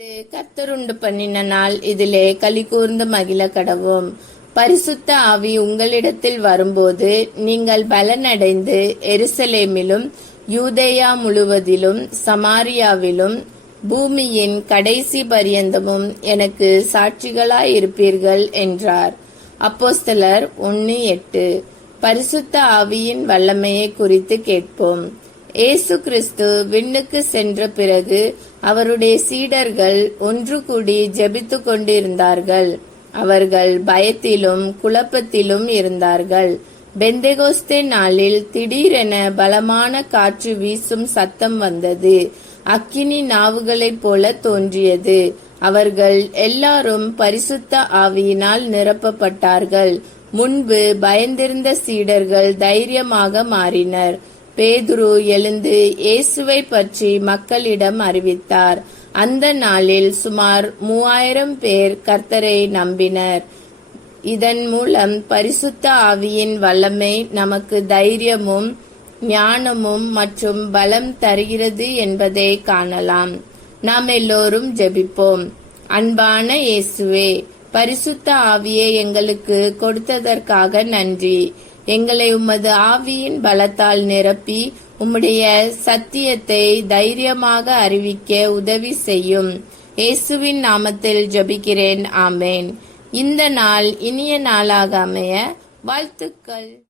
இது கர்த்தர் உண்டு பண்ணின நாள், இதிலே களி கூர்ந்து மகிழ கடவோம். பரிசுத்த ஆவி உங்களிடத்தில் வரும்போது நீங்கள் பலனடைந்து எருசலேமிலும் யூதேயா முழுவதிலும் சமாரியாவிலும் பூமியின் கடைசி பரியந்தமும் எனக்கு சாட்சிகளாயிருப்பீர்கள் என்றார். அப்போஸ்தலர் 1:8. பரிசுத்த ஆவியின் வல்லமையை குறித்து கேட்போம். இயேசு கிறிஸ்து விண்ணுக்கு சென்ற பிறகு அவருடைய சீடர்கள் ஒன்று கூடி ஜெபித்துக் கொண்டிருந்தார்கள். அவர்கள் பயத்திலும் குழப்பத்திலும் இருந்தார்கள். பெந்தெகோஸ்தே நாளில் திடீரென பலமான காற்று வீசும் சத்தம் வந்தது. அக்கினி நாவுகளைப் போல தோன்றியது. அவர்கள் எல்லாரும் பரிசுத்த ஆவியினால் நிரப்பப்பட்டார்கள். முன்பு பயந்திருந்த சீடர்கள் தைரியமாக மாறினர். பேதுரு எழுந்து இயேசுவை பற்றி மக்களிடம் அறிவித்தார். அந்த நாளில் சுமார் 3000 பேர் கர்த்தரை நம்பினர். இதன் மூலம் பரிசுத்த ஆவியின் வல்லமை நமக்கு தைரியமும் ஞானமும் மற்றும் பலம் தருகிறது என்பதை காணலாம். நாம் எல்லோரும் ஜெபிப்போம். அன்பான இயேசுவே, பரிசுத்த ஆவியை எங்களுக்கு கொடுத்ததற்காக நன்றி. எங்களை உமது ஆவியின் பலத்தால் நிரப்பி உம்முடைய சத்தியத்தை தைரியமாக அறிவிக்க உதவி செய்யும். இயேசுவின் நாமத்தில் ஜெபிக்கிறேன். ஆமேன். இந்த நாள் இனிய நாளாக அமைய வாழ்த்துக்கள்.